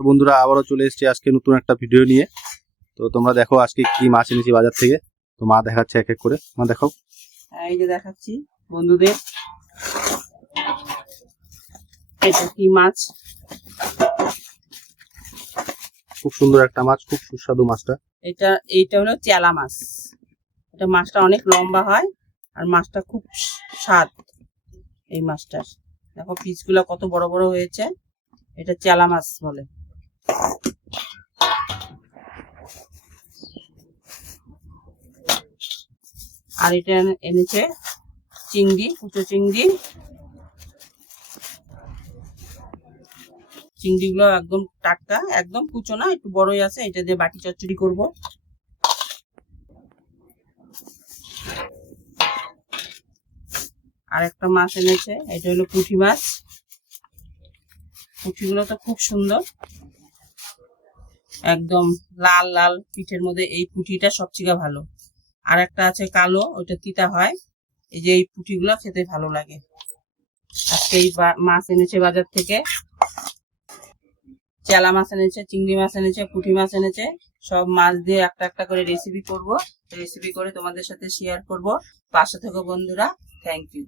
তো বন্ধুরা আবারও চলে এসেছি আজকে নতুন একটা ভিডিও নিয়ে। তো তোমরা দেখো আজকে কি মাছ এনেছি বাজার থেকে। তো মা দেখাচ্ছে এক এক করে, মা দেখো। এই যে দেখাচ্ছি বন্ধুদের, এটা কি মাছ? খুব সুন্দর একটা মাছ, খুব সুস্বাদু মাছটা। এইটা হলো চেলা মাছ। এটা মাছটা অনেক লম্বা হয় আর মাছটা খুব স্বাদ। এই মাছটার দেখো পিসগুলো কত বড় বড় হয়েছে। এটা চেলা মাছ বলে। আর এটা এনেছে চিংড়ি, কুচো চিংড়ি। চিংড়িগুলো একদম টাটকা, একদম কুচো না, একটু বড়ই আছে। এটা দিয়ে বাটি চচ্চড়ি করব। আর একটা মাছ এনেছে, এটা হলো পুঁটি মাছ। পুঁটিগুলো তো খুব সুন্দর, একদম লাল লাল পিঠের মধ্যে এই পুঁটিটা সবচেয়ে ভালো। আর একটা আছে কালো, ওটা তিতা হয়। এই যে এই পুঁটিগুলো খেতে ভালো লাগে। আজকে এই মাছ এনেছে বাজার থেকে। চেলা মাছ এনেছে, চিংড়ি মাছ এনেছে, পুঁটি মাছ এনেছে। সব মাছ দিয়ে একটা একটা করে রেসিপি করব। রেসিপি করে তোমাদের সাথে শেয়ার করব। পাশে থেকো বন্ধুরা। Thank you.